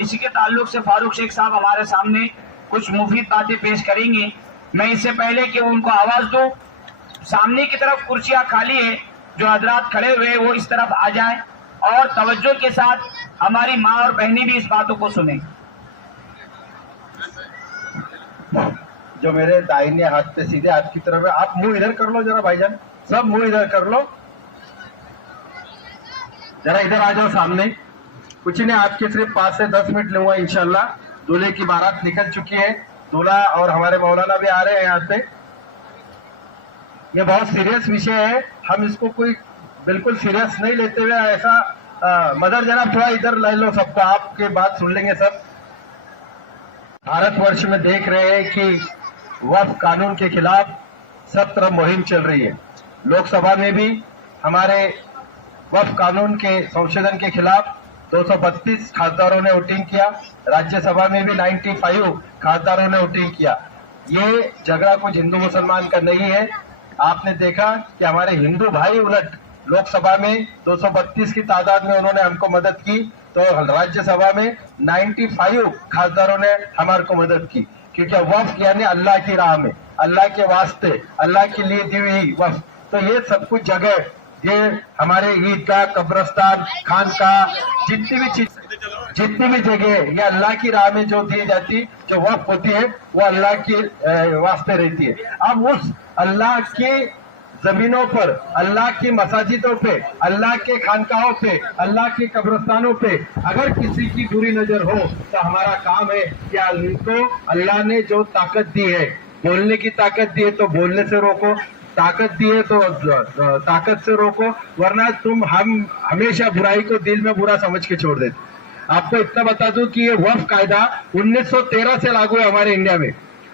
इसी के ताल्लुक से फारूक शेख साहब हमारे सामने कुछ मुफीद बातें पेश करेंगे। मैं इससे पहले कि वो उनको आवाज दूं, सामने की तरफ कुर्सियां खाली है, जो हजरात खड़े हुए वो इस तरफ आ जाएं और तवज्जो के साथ हमारी माँ और बहनी भी इस बातों को सुने। जो मेरे दाहिने हाथ पे सीधे हाथ की तरफ है, आप मुंह इधर कर लो जरा भाईजान, सब मुंह इधर कर लो, जरा इधर आ जाओ सामने। कुछ नहीं, आपके सिर्फ 5 से 10 मिनट लूंगा इंशाल्लाह। दूल्हे की बारात निकल चुकी है, दूल्हा और हमारे मौलाना भी आ रहे हैं यहाँ पे। ये बहुत सीरियस विषय है, हम इसको कोई बिल्कुल सीरियस नहीं लेते हुए ऐसा मदर जनाब थोड़ा इधर ले लो सबको, आपके बात सुन लेंगे सब। भारतवर्ष में देख रहे हैं कि वक्फ कानून के खिलाफ सब तरफ मुहिम चल रही है। लोकसभा में भी हमारे वक्फ कानून के संशोधन के खिलाफ 232 खासदारों ने वोटिंग किया, राज्यसभा में भी 95 खासदारों ने वोटिंग किया। ये झगड़ा कुछ हिंदू मुसलमान का नहीं है। आपने देखा कि हमारे हिंदू भाई उलट लोकसभा में 232 की तादाद में उन्होंने हमको मदद की, तो राज्यसभा में 95 खासदारों ने हमारे को मदद की। क्योंकि वक्फ यानी अल्लाह की राह में, अल्लाह के वास्ते, अल्लाह के लिए दी हुई वक्फ। तो ये सब कुछ जगह, ये हमारे ईदगाह, कब्रस्तान, खानकाह, जितनी भी जगह ये अल्लाह की राह में जो दी जाती, जो वक्फ होती है, वो अल्लाह के वास्ते रहती है। अब उस अल्लाह के जमीनों पर, अल्लाह की मसाजिदों पे, अल्लाह के खानकाहों पे, अल्लाह के कब्रस्तानों पे अगर किसी की बुरी नजर हो, तो हमारा काम है कि उनको अल्लाह ने जो ताकत दी है, बोलने की ताकत दी है तो बोलने से रोको, ताकत दी है तो ताकत से रोको, वरना हम हमेशा बुराई को दिल में बुरा समझ के छोड़ देते। आपको इतना बता दूं कि ये वक्फ कायदा 1913 से लागू है हमारे इंडिया में।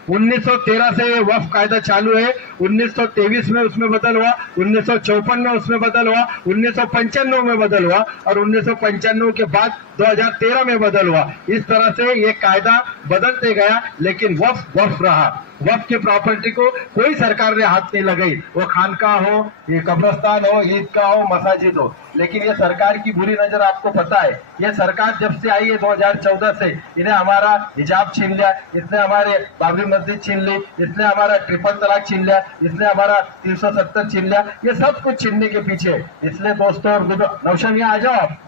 1913 से ये वक्फ कायदा चालू है। 1923 में उसमें बदल हुआ, 1954 में उसमें बदल हुआ, 1995 में बदल हुआ और 1995 के बाद 2013 में बदल हुआ। इस तरह से ये कायदा बदलते गया, लेकिन वक्फ वक्फ रहा। वक्फ की प्रॉपर्टी को कोई सरकार ने हाथ नहीं लगाई, वो खानकाह हो, ये कब्रस्तान हो, ईदगाह हो, मसाजिद हो। लेकिन ये सरकार की बुरी नजर आपको पता है, ये सरकार जब से आई है 2014 से, इन्हें हमारा हिजाब छीन लिया, इसने हमारे बाबरी मस्जिद छीन ली, इसने हमारा ट्रिपल तलाक छीन लिया, इसने हमारा 370 छीन लिया। ये सब कुछ छीनने के पीछे, इसलिए दोस्तों और नौशन यहाँ आ जाओ आप।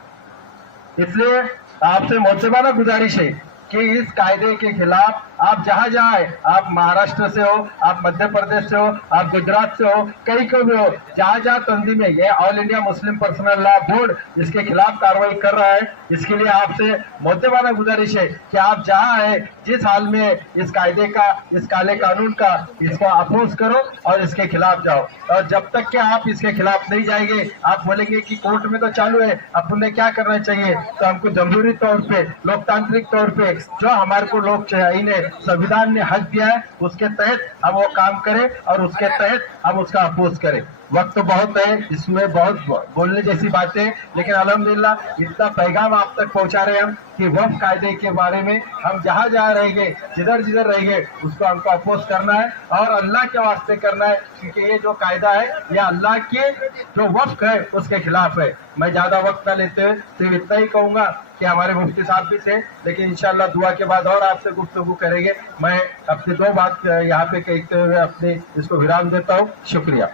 इसलिए आपसे मोहतबाना गुजारिश है कि इस कायदे के खिलाफ आप जहां जहां है, आप महाराष्ट्र से हो, आप मध्य प्रदेश से हो, आप गुजरात से हो, कहीं को भी हो, जहां जहां तंजीमें, ये all India Muslim personal law board इसके खिलाफ कार्रवाई कर रहा है। इसके लिए आपसे मोहतबाना गुजारिश है कि आप जहां है, जिस हाल में इस कायदे का, इस काले कानून का, इसको अपोज करो और इसके खिलाफ जाओ। और जब तक कि आप इसके खिलाफ नहीं जाएंगे, आप बोलेंगे कि कोर्ट में तो चालू है, अब तुम्हें क्या करना चाहिए, तो हमको जमहूरी तौर पे, लोकतांत्रिक तौर पे जो हमारे को लोग चाहिए, संविधान ने हक दिया है, उसके तहत हम वो काम करें और उसके तहत हम उसका अपोज करें। वक्त तो बहुत है, इसमें बहुत बोलने जैसी बातें, लेकिन अल्हम्दुलिल्लाह इतना पैगाम आप तक पहुंचा रहे हैं हम कि वक्फ कायदे के बारे में हम जहां जहां रहेंगे, जिधर जिधर रहेंगे, उसको हमको अपोज करना है और अल्लाह के वास्ते करना है। क्योंकि ये जो कायदा है, ये अल्लाह के जो वक्फ है उसके खिलाफ है। मैं ज्यादा वक्त न लेते हुए सिर्फ इतना ही कहूंगा कि हमारे मुफ्ती साहब भी थे, लेकिन इंशाल्लाह दुआ के बाद और आपसे गुफ्तगू करेंगे। मैं अपनी 2 बात यहाँ पे कहते हुए अपने इसको विराम देता हूँ। शुक्रिया।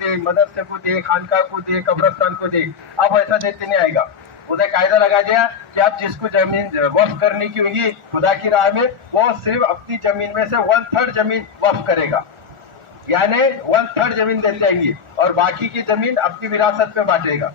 मदरसे को दे, खानकाह को दे, कब्रस्तान को दे, अब ऐसा देते नहीं आएगा। उधर कायदा लगा दिया कि आप जिसको जमीन वक्फ करने की होगी खुदा की राह में, वो सिर्फ अपनी जमीन में से 1/3 जमीन वक्फ करेगा, यानी 1/3 जमीन दे जाएंगी और बाकी की जमीन अपनी विरासत में बांटेगा।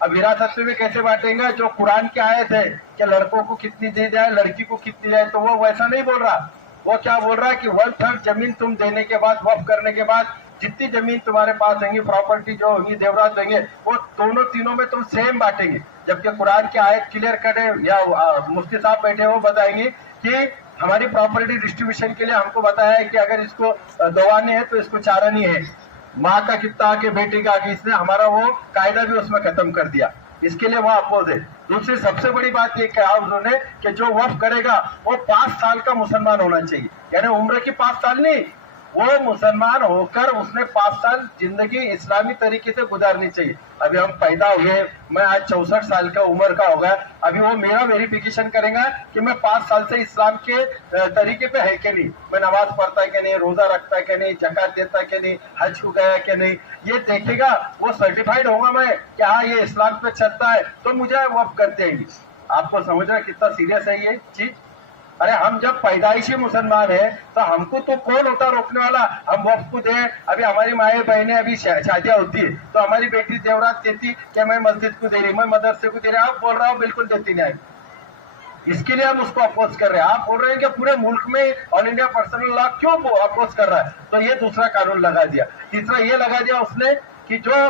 अब विरासत में कैसे बांटेगा? जो कुरान की आयत है कि लड़कों को कितनी दी जाए, लड़की को कितनी जाए, तो वो वैसा नहीं बोल रहा। वो क्या बोल रहा है कि 1/3 जमीन तुम देने के बाद, वक्फ करने के बाद, जितनी जमीन तुम्हारे पास होंगी, प्रॉपर्टी जो होगी, देवरात होंगे, वो दोनों तीनों में तुम सेम बांटेंगे। जबकि कुरान की आयत क्लियर कट है, या मुफ्ती साहब बैठे हो बताएंगे कि हमारी प्रॉपर्टी डिस्ट्रीब्यूशन के लिए हमको बताया है कि अगर इसको दवाने हैं तो इसको चारानी है, माँ का कितना आके बेटे का आगे, इसने हमारा वो कायदा भी उसमें खत्म कर दिया। इसके लिए वो अपोज है। दूसरी सबसे बड़ी बात ये कहा उन्होंने कि जो वक्फ करेगा वो 5 साल का मुसलमान होना चाहिए, यानी उम्र की 5 साल नहीं, वो मुसलमान होकर उसने 5 साल जिंदगी इस्लामी तरीके से गुजारनी चाहिए। अभी हम पैदा हुए, मैं आज 64 साल का उम्र का होगा, अभी वो मेरा वेरिफिकेशन करेगा कि मैं 5 साल से इस्लाम के तरीके पे है कि नहीं, मैं नमाज पढ़ता है कि नहीं, रोजा रखता है कि नहीं, जकात देता है कि नहीं, हज को गया कि नहीं, ये देखेगा। वो सर्टिफाइड होगा मैं कि हाँ ये इस्लाम पे चलता है, तो मुझे वक्फ कर देंगे। आपको समझना कितना सीरियस है ये चीज। अरे हम जब पैदाइशी मुसलमान है तो हमको तो कौन होता रोकने वाला, हम वक्फ को दे। अभी हमारी माए बहनें अभी शादियां होती है तो हमारी बेटी जेवरात देती कि मैं मस्जिद को दे रही, मैं मदरसे को दे रही, आप बोल रहा हूँ बिल्कुल देती नहीं। इसके लिए हम उसको अपोज कर रहे हैं। आप बोल रहे हैं कि पूरे मुल्क में ऑल इंडिया पर्सनल लॉ क्यों अपोज कर रहा है, तो ये दूसरा कानून लगा दिया। तीसरा ये लगा दिया उसने कि जो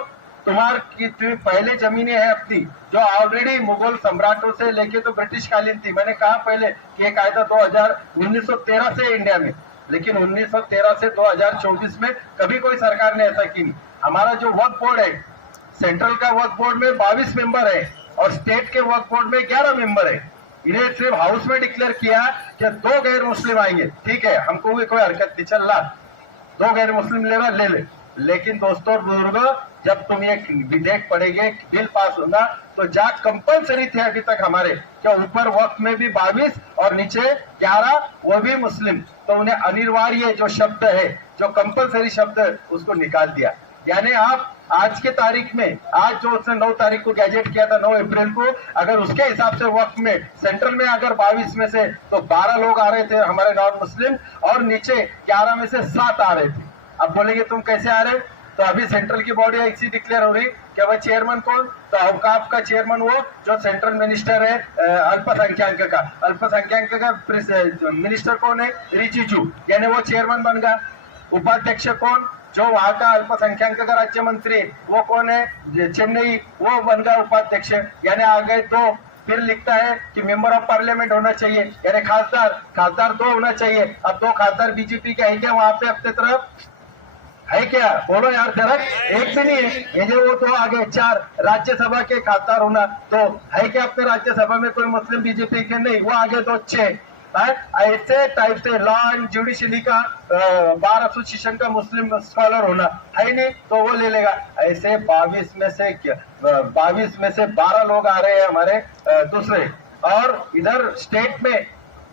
तुम्हारी पहले जमीनें हैं अपनी, जो ऑलरेडी मुगल सम्राटों से लेके तो ब्रिटिश कालीन थी। मैंने कहा पहले कि ये कायदा 1913 से इंडिया में, लेकिन 1913 से 2024 में कभी कोई सरकार ने ऐसा की नहीं। हमारा जो वक्फ बोर्ड है, सेंट्रल का वक्फ बोर्ड में 22 मेंबर है और स्टेट के वक्फ बोर्ड में 11 मेंबर है। इन्हें सिर्फ हाउस में डिक्लेयर किया कि 2 गैर मुस्लिम आएंगे, ठीक है, हमको भी कोई हरकत नहीं, चल रहा 2 गैर मुस्लिम लेगा ले ले। लेकिन दोस्तों और बुजुर्गों, जब तुम ये विधेयक पढ़ेंगे, बिल पास होगा, तो जहाँ कंपलसरी थे अभी तक हमारे, क्या ऊपर वक्त में भी 22 और नीचे 11 वो भी मुस्लिम, तो उन्हें अनिवार्य जो शब्द है, जो कंपलसरी शब्द है, उसको निकाल दिया। यानी आप आज के तारीख में, आज जो उसने 9 तारीख को गैजेट किया था 9 अप्रैल को, अगर उसके हिसाब से वक्त में सेंट्रल में अगर 22 में से तो 12 लोग आ रहे थे हमारे नॉन मुस्लिम और नीचे 11 में से 7 आ रहे थे। अब बोलेंगे तुम कैसे आ रहे, तो अभी सेंट्रल की बॉडी ऐसी डिक्लेयर हो रही क्या भाई चेयरमैन कौन, तो अवकाफ का चेयरमैन वो जो सेंट्रल मिनिस्टर है अल्पसंख्यक का, अल्पसंख्यक का मिनिस्टर कौन है, रिजिजू, यानी वो चेयरमैन बन गया। उपाध्यक्ष कौन, जो वहां का अल्पसंख्यक का राज्य मंत्री वो कौन है, चेन्नई, वो बन गया उपाध्यक्ष। यानी आ गए 2। फिर लिखता है कि मेंबर ऑफ पार्लियामेंट होना चाहिए, यानी खासदार 2 होना चाहिए। अब 2 खासदार बीजेपी के है क्या वहां पे अपने तरफ, है क्या, बोलो यार जरा, एक भी नहीं है। ये जो वो 2 आगे 4 राज्यसभा के खासदार होना, तो है क्या अपने राज्यसभा में कोई मुस्लिम बीजेपी के, नहीं, वो आगे 2 6 ऐसे टाइप से लॉ एंड जुडिशरी का बार एसोसिएशन का मुस्लिम स्कॉलर होना है नहीं, तो वो ले लेगा। ऐसे 22 में से 12 लोग आ रहे हैं हमारे दूसरे। और इधर स्टेट में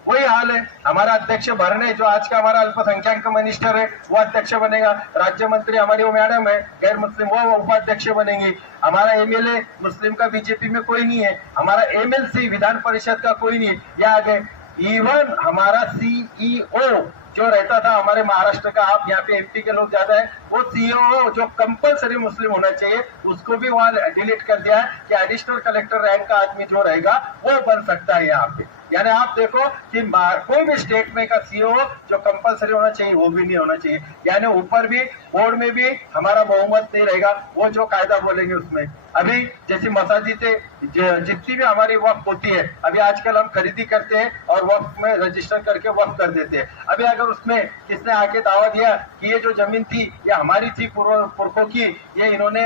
वही हाल है। हमारा अध्यक्ष भरने, जो आज का हमारा अल्पसंख्यक मिनिस्टर है, वो अध्यक्ष बनेगा। राज्य मंत्री हमारी वो मैडम है गैर मुस्लिम, वो उपाध्यक्ष बनेंगी। हमारा एमएलए मुस्लिम का बीजेपी में कोई नहीं है। हमारा एमएलसी विधान परिषद का कोई नहीं है, या आगे इवन हमारा सीईओ जो रहता था हमारे महाराष्ट्र का, आप यहाँ पे एमपी के लोग ज्यादा है, वो सीईओ जो कंपलसरी मुस्लिम होना चाहिए, उसको भी वहां डिलीट कर दिया है कि एडिशनल कलेक्टर रैंक का आदमी जो रहेगा वो बन सकता है यहाँ पे। यानी आप देखो कि कोई भी स्टेट में का सीईओ जो कंपलसरी होना चाहिए वो भी नहीं होना चाहिए। यानी ऊपर भी बोर्ड में भी हमारा बहुमत नहीं रहेगा, वो जो कायदा बोलेंगे उसमें। अभी जैसी मसाजिदें जितनी भी हमारी वक्फ होती है, अभी आजकल हम खरीदी करते हैं और वक्फ में रजिस्टर करके वक्फ कर देते हैं। अभी अगर उसमें किसने आके दावा दिया कि ये जो जमीन थी ये हमारी थी पुरखों की, ये इन्होंने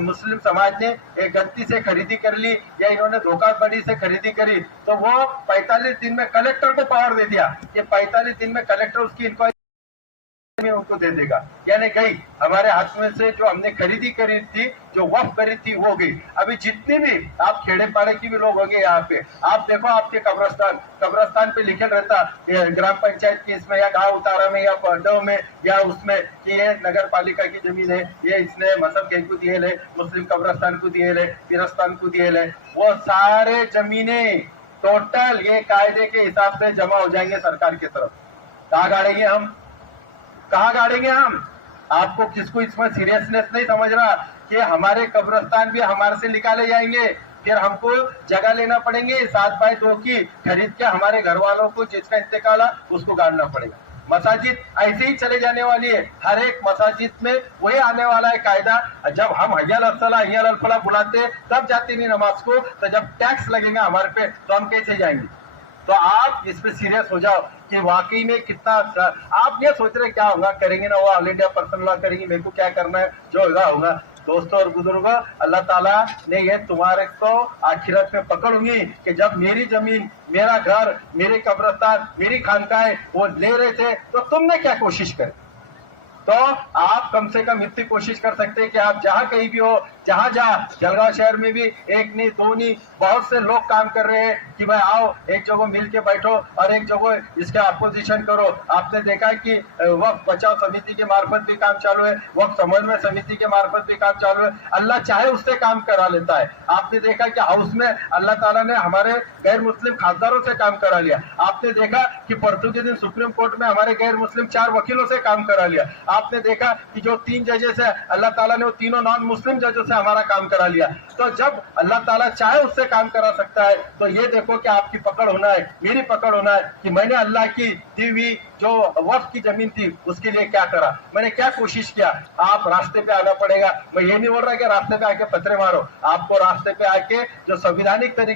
मुस्लिम समाज ने एक गलती से खरीदी कर ली या इन्होंने धोखाधड़ी से खरीदी करी, तो वो 45 दिन में कलेक्टर को पावर दे दिया कि 45 दिन में कलेक्टर उसकी इंक्वायरी में उनको दे देगा। यानी गई हमारे हाथ में से जो हमने खरीदी करी थी, जो वक्फ करी थी, वो गई। अभी जितनी भी आप खेड़े पाड़े की भी लोग होंगे यहाँ पे, आप देखो आपके कब्रस्तान पे लिखे रहता ग्राम पंचायत की इसमें या गांव उतारा में या पड़ाव में या उसमें कि ये नगर पालिका की जमीन है, ये इसने मजहब के को दिए ले, मुस्लिम कब्रस्तान को दिए ले, तीरस्थान को दिए ले, वो सारे जमीनें टोटल ये कायदे के हिसाब से जमा हो जाएंगे सरकार की तरफ। कहाँ गाड़ेंगे हम, कहाँ गाड़ेंगे हम? आपको किसको इसमें सीरियसनेस नहीं समझ रहा कि हमारे कब्रस्तान भी हमारे से निकाले जाएंगे, फिर हमको जगह लेना पड़ेंगे 7x2 की खरीद के, हमारे घर वालों को जिसका इंतकाल है उसको गाड़ना पड़ेगा। मसाजिद ऐसे ही चले जाने वाली है, हर एक मसाजिद में वही आने वाला है कायदा। जब हम हय्या अल फलाह बुलाते तब जाते नहीं नमाज को, तो जब टैक्स लगेगा हमारे पे तो हम कैसे जाएंगे? तो आप इस पे सीरियस हो जाओ कि वाकई में कितना। आप ये सोच रहे क्या होगा, करेंगे ना वो ऑल इंडिया पर्सनल लॉ करेंगे, मेरे को क्या करना है, जो होगा होगा। दोस्तों और बुजुर्गों, अल्लाह ताला ने ये तुम्हारे को आखिरत में पकड़ूंगी कि जब मेरी जमीन, मेरा घर, मेरे कब्रस्तान, मेरी खानकाएं वो ले रहे थे, तो तुमने क्या कोशिश करी? तो आप कम से कम इतनी कोशिश कर सकते हैं कि आप जहां कहीं भी हो, जहां जलगांव शहर में भी एक नहीं दो नहीं बहुत से लोग काम कर रहे हैं कि भाई आओ एक जगह मिल के बैठो और एक जगह इसके अपोजिशन करो। आपने देखा कि वक्त बचाव समिति के मार्फत भी काम चालू है, वक्त समन्वय समिति के मार्फत भी काम चालू है। अल्लाह चाहे उससे काम करा लेता है। आपने देखा कि हाउस में अल्लाह ताला ने हमारे गैर मुस्लिम खासदारों से काम करा लिया। आपने देखा कि परसों के दिन सुप्रीम कोर्ट में हमारे गैर मुस्लिम 4 वकीलों से काम करा लिया। आपने देखा कि जो 3 जजेस है अल्लाह ताला ने वो तीनों नॉन मुस्लिम जजों से हमारा काम करा लिया। तो जब अल्लाह ताला चाहे उससे काम करा सकता है तो ये देखो कि आपकी पकड़ होना है, मेरी पकड़ होना है कि मैंने अल्लाह की दी हुई जो वक्फ की जमीन थी उसके लिए क्या करा, मैंने क्या कोशिश किया। आप रास्ते पे आना पड़ेगा। मैं ये नहीं बोल रहा कि रास्ते पे आके पत्थरे मारो, आपको रास्ते पे आके जो संविधानिक तरीके